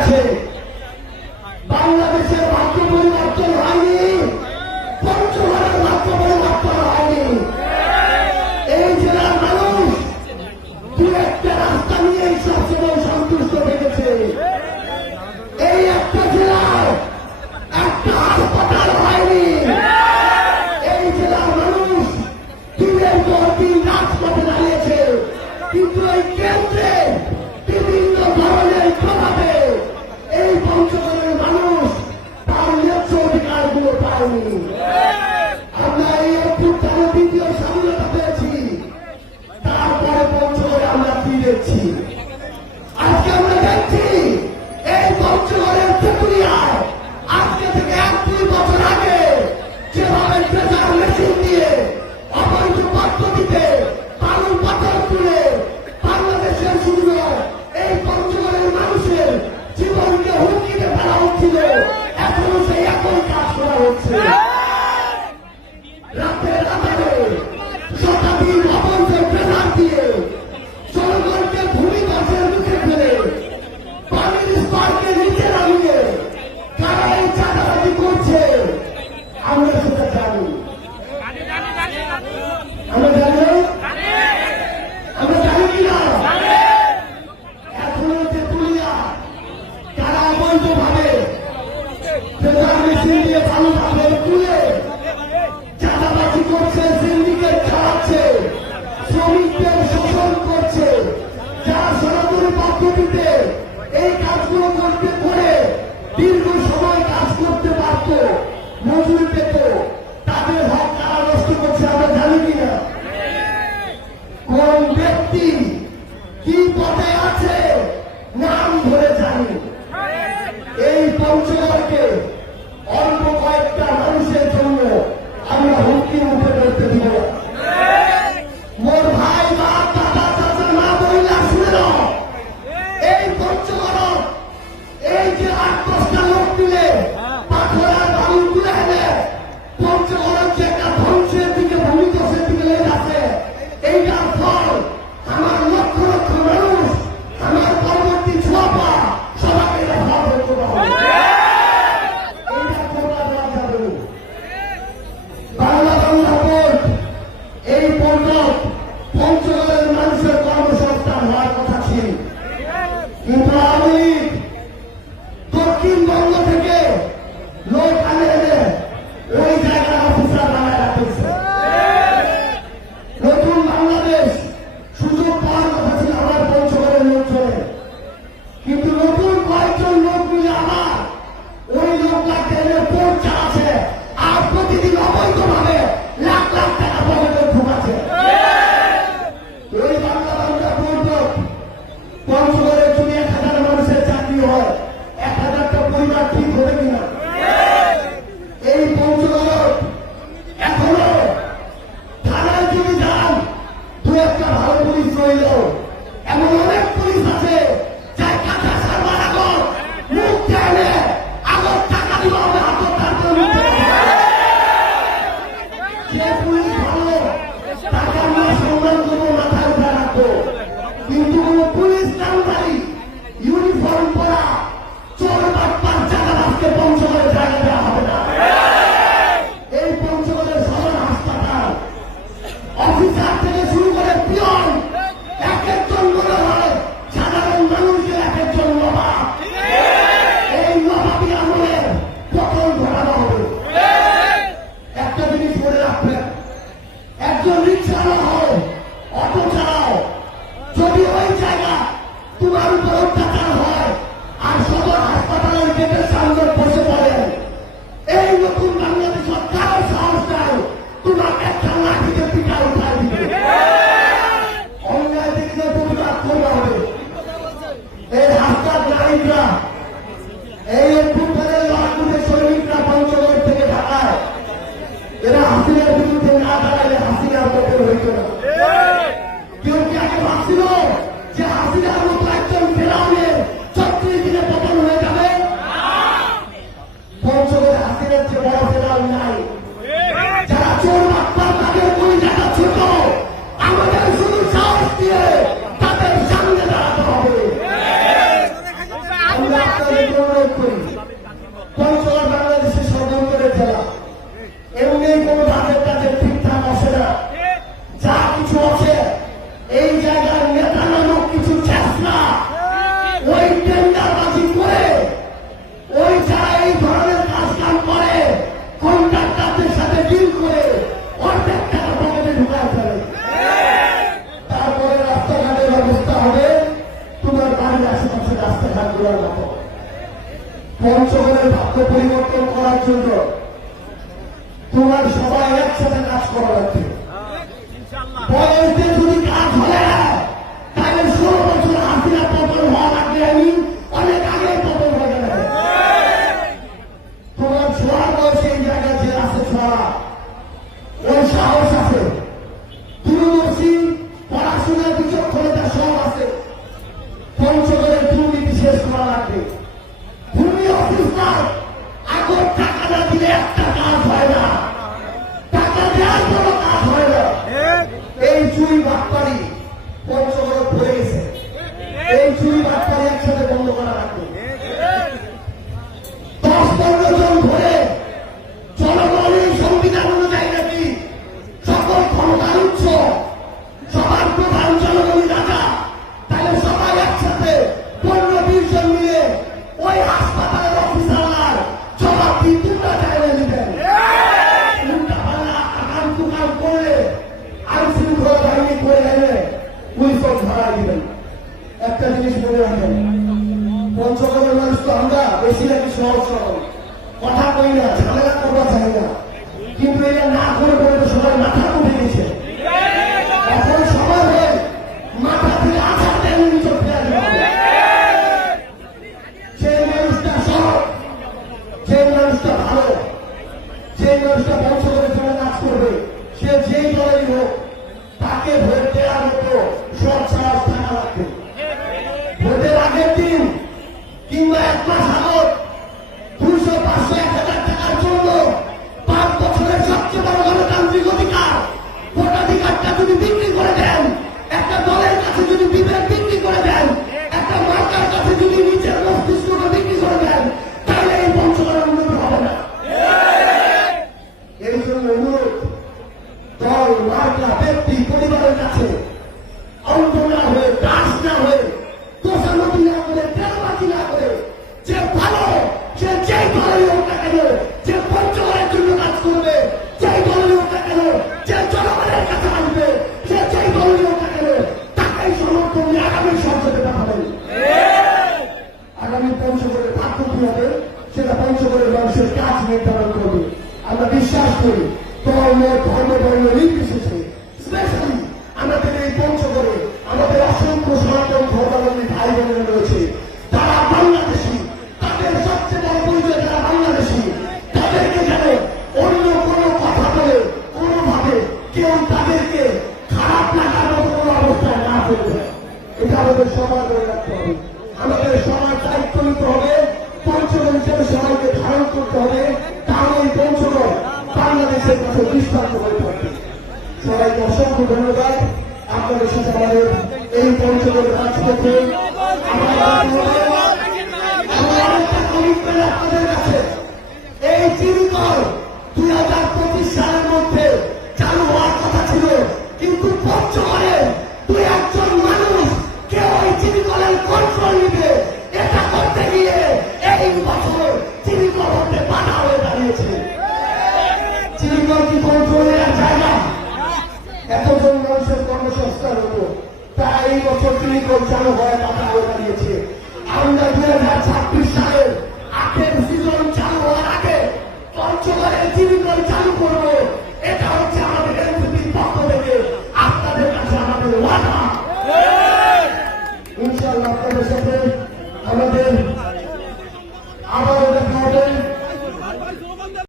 গেছে। বাংলাদেশের ভাগ্য পরিবর্তন হয়নি, পঞ্চগড়ের ভাগ্য পরিবর্তন হয়নি। এই জেলার মানুষ দু একটা রাস্তা নিয়েই সবসময় সন্তুষ্ট থেকেছে। এই একটা জেলায় একটা হাসপাতাল হয়নি। এই জেলার মানুষ দিনের পর দিন রাজপথে দাঁড়িয়েছে, কিন্তু এই কেন্দ্রে বিভিন্ন ধরনের প্রভাবে এই পঞ্চগড়ের মানুষ তার ন্যায্য অধিকারগুলো পায়নি। আমরা এই অভ্যুত্থানে দ্বিতীয় স্বাধীনতা পেয়েছি, তারপরে পঞ্চগড়ে আমরা ফিরেছি। আজকে আমরা দেখছি এই পঞ্চগড়ের তেঁতুলিয়ায় আজকে থেকে 1-2 বছর আগে যেভাবে ট্রেজার মেশিন দিয়ে অবৈধ পদ্ধতিতে বালু পাথর তুলে বাংলাদেশের শুধু এই পঞ্চগড়ের মানুষের জীবনকে হুমকিতে ফেলা হচ্ছিল, এখনো সেই একই কাজ করা হচ্ছে। রাতের আধারে শতাধিক অবৈধ ট্রেজার দিয়ে জনগণকে ভূমিকম্পের মুখে ফেলে পানির স্তরকে নিচে নামিয়ে কারা এই চাঁদাবাজি করছে আমরা সেটা জানি। আমরা জানি, আমরা জানি কিনা এখনো তেঁতুলিয়া তারা অবৈধভাবে ট্রেজার মেশিন দিয়ে বালু পাথর তুলে চাঁদাবাজি করছে, সিন্ডিকেট চালাচ্ছে, শ্রমিকদের শোষণ করছে। যারা সনাতনী পদ্ধতিতে এই কাজগুলো করতে করে দীর্ঘ সময় কাজ করতে পারত, মজুরি পেত, তাদের হক তারা নষ্ট করছে আমরা জানি কিনা। কোন ব্যক্তি কি পদে আছে নাম ধরে জানি। এই পঞ্চগড়কে অল্প কয়েকটা মানুষের জন্য আমরা হুমকির মুখে করতে দিব না। মোর ভাই বাপ দাদা চাচা না বইলা শুনে নাও, এই পঞ্চগড় এই যে 8-10টা লোক মিলে পাথর আর বালু তুলে এনে পঞ্চগড়ের যে একটা ধ্বংসের দিকে ভূমিধসের দিকে লেগে আছে, এইটার ফল আমার লক্ষ লক্ষ মানুষ, আমার পরবর্তী ছোঁয়া সবাইকে এটা ফল করতে হবে। এইটা তোমরা দেওয়া যাবে না। বাংলা বাংলা পোর্ট, এই পোর্ট পঞ্চগড়ের মানুষের কর্মসংস্থান হওয়ার কথা ছিল, কিন্তু আমি দক্ষিণবঙ্গ থেকে লোক আনে এনে ওই জায়গায় অফিসার বানায় রাখতেছে। নতুন বাংলাদেশ সুযোগ পাওয়ার কথা ছিল আমার পঞ্চগড়ের লোকজনে, কিন্তু নতুন কয়েকজন লোক মিলে আমার ওই লোক লাগতে এনে পোর্ট চালাচ্ছে আর প্রতিদিন অবৈধভাবে লাখ লাখ টাকা পকেটে ঢুকাচ্ছে। এই বাংলা বাংলা পোর্ট পঞ্চগড়ে যদি 1,000 মানুষের চাকরি হয়, 1,000টা পরিবার ঠিক হবে কিনা? এই পঞ্চগড় এখনো থানায় যদি যান 2-1টা ভালো পুলিশ রইল, এমন অনেক পুলিশ আছে যার কাঁচা সারবার আগত মুখ চাইলে আগত টাকা দিব হবে হাতত তারপরে যে পুলিশ ভালো তাকে আমরা সম্মান করবো, মাথায় উঠে রাখবো। কিন্তু কোন পুলিশ নামধারী ইউনিফর্ম পরা চোর বাটপার চাঁদাবাজকে পঞ্চগড়ে জায়গা দেওয়া হবে না। এই পঞ্চগড়ের সদর হাসপাতাল অফিসার থেকে শুরু করে পিয়ন এক একজন মনে হয় সাধারণ মানুষদের এক একজন নবাব। এই নবাবী আমলের পতন ঘটানো হবে। একটা জিনিস মনে রাখবেন, একজন রিক্সা হও, অটো চালাও, যদি ওই জায়গা তোমার উপর অত্যাচার হয় আর সদর হাসপাতালের গেটের সামনে বসে পড়েন, এই নতুন বাংলাদেশ কারো সাহস নাই তোমাকে একটা লাঠিতে পিঠা উঠায় দিবে। অন্যায় দেখলে প্রতিবাদ করতে হবে। এই হাসপাতাল নারীরা, এই অভ্যুত্থানের লড়াইয়ের সৈনিকরা পঞ্চগড় থেকে ঢাকায়, এরা হাসিনার বিরুদ্ধে না দাঁড়ালে হাসিনার পক্ষে হইত না। কেউ কি আগে ভাবছিল যে হাসিনার মতো একজন ফেরাউনের 36 দিনে পতন হয়ে যাবে? পঞ্চগড়ে হাসিনার চেয়ে বড় ফেরাউন নাই। যারা চোর বাটপার তাদের কলিজাটা ছোট, আমাদের শুধু সাহস দিয়ে তাদের সামনে দাঁড়াতে হবে। আপনাদেরকে অনুরোধ করি, পঞ্চগড় বাংলাদেশের সর্বান্তরের জেলা, এমনি কোনো ধাপের কাজে ঠিকঠাক আসে না। যা কিছু আছে এই জায়গার নেতা নামক কিছু চেষ্টা, ওই টেন্ডারবাজি করে, ওই যারা এই ধরনের কাজ কাম করে, কন্ট্রাক্টরদের সাথে ডিল করে অর্ধেক টাকা পকেটে ঢুকায় ফেলে। তারপরে রাস্তাঘাটের ব্যবস্থা হবে তোমার বাড়ির আশেপাশে রাস্তাঘাটগুলোর মতো। পঞ্চগড়ের ভাগ্য পরিবর্তন করার জন্য তোমার সবাই একসাথে কাজ করা লাগবে। বয়সে যদি কাজ হলে তাহলে 16 বছর হাসিনা পতন হওয়া লাগবে, আমি অনেক আগে পতন হয়ে গেলে। তোমার ছোড়ার বয়সে এই জায়গায় যে আছে ছোড়া, ওই সাহস আছে, দূরদর্শী, পড়াশোনার বিচক্ষণতা সব আছে। পঞ্চগড়ের দুর্নীতি শেষ করা লাগবে। ভূমি অফিসার আগর টাকা না দিলে একটা কাজ হয় না, টাকা দেওয়ার কোনো কাজ হয় না। এই চুরি বাটপাড়ি পঞ্চগড় ভরে গেছে, এই চুরি বাটপাড়ি একসাথে বন্ধ করা লাগবে। 10-15 জন ধরে জনগণের সংবিধান অনুযায়ী নাকি সকল ক্ষমতার উৎস, সবার প্রধান জনগণই রাজা, তাহলে সবাই একসাথে 15-20 জন মিলে ওই হাসপাতালের অফিসার জবাব দিয়ে তোমরা চাইলে দিবেন। উল্টাপাল্লা আকাম তুকাম করলে আইন শৃঙ্খলা বাহিনী করে এনে পুলিশও ধরা দিবেন। একটা জিনিস মনে রাখবেন, পঞ্চগড়ের মানুষ তো আমরা বেশি নাকি সহজ সরল, কথা কই না, ঝামেলা করবা চাই না, কিন্তু এটা না করে বলে তো সবাই মাথা উঠে গেছে। এখন সময় হয়ে মাথা থেকে আছাড় দেন নিচে ফেলে দেবে। যে মানুষটা সৎ, যে মানুষটা ভালো, যে মানুষটা পঞ্চগড়ের জন্য কাজ করবে, সে যেই দলেরই হোক তাকে ভোট দেওয়ার মতো সৎ সাহস থাকা লাগবে। ভোটের আগের দিন কিংবা 1 মাস আগত 200, 500, 1000 টাকার জন্য 5 বছরের সবচেয়ে বড় গণতান্ত্রিক অধিকার ভোটাধিকারটা যদি বিক্রি করে দেন, একটা দলের কাছে যদি বিবেক বিক্রি করে দেন, একটা মার্কার কাছে যদি নিজের মস্তিষ্কটা বিক্রি করে দেন, তাহলে এই পঞ্চগড়ের উন্নতি হবে না। এই জন্য অনুরোধ, দল, মার্কা, ব্যক্তি, পরিবারের কাছে অন্ত না হয়ে, দাস না হয়ে, দোষামতি না করে, তেলবাজি না করে, যে ভালো সে যেই দলেরই হোক না কেন, যে পঞ্চগড়ের জন্য কাজ করবে, যেই দলেরই হোক না কেন, যে জনগণের কাছে আসবে, সে যেই দলেরই হোক না কেন, তাকেই সমর্থন দিয়ে আগামী সংসদে পাঠাবেন। আগামী পঞ্চগড়ের ভাগ্য কি হবে সেটা পঞ্চগড়ের মানুষের কাজ নির্ধারণ করবে। আমরা বিশ্বাস করি দল, মত, ধর্ম, বর্ণ নির্বিশেষে, স্পেশালি আমাদের এই পঞ্চগড়ে আমাদের অসংখ্য সনাতন ধর্মাবলম্বী ভাই বোনেরা রয়েছে, তারা বাংলাদেশী, তাদের সবচেয়ে বড় পরিচয় যারা বাংলাদেশী, তাদেরকে যেন অন্য কোনো কথা বলে কোনোভাবে কেউ তাদেরকে খারাপ লাগার মতো কোনো অবস্থায় না ফেলবে। এটা আমাদের সবার মনে রাখতে হবে। আমাদের সবার দায়িত্ব নিতে হবে, পঞ্চগড় হিসেবে সবাইকে ধারণ করতে হবে, তাহলে এই পঞ্চগড় বাংলাদেশের কাছে দৃষ্টান্ত হয়ে থাকবে। সবাইকে অসংখ্য ধন্যবাদ। আপনাদের সাথে আমাদের এই পঞ্চগড়ের রাজপথে আপনাদের কাছে এই চিরকাল 2025 সালের মধ্যে চালু হওয়ার কথা ছিল, কিন্তু পঞ্চগড়ে 2-1 জন মানুষ কেউ ওই চিরকলের কন্ট্রোল নিবে, এটা করতে গিয়ে এই বছর চিরকল হতে বাধা হয়ে দাঁড়িয়েছে। চিরকল কি কন্ট্রোল নেওয়ার জায়গা? এতজন মানুষের কর্মসংস্থান হতো, তাই এই বছর চিরকল চালু হয়ে বাধা হয়ে দাঁড়িয়েছে। আমরা 2026 সালের 8 সিজন চালু হওয়ার আগে পঞ্চগড়ের চিরকল চালু করব, এটা হচ্ছে আমাদের এনসিপির পক্ষ থেকে আপনাদের কাছে আমাদের ওয়াদা। ইনশাআল্লাহ আপনাদের সাথে আমাদের আবারও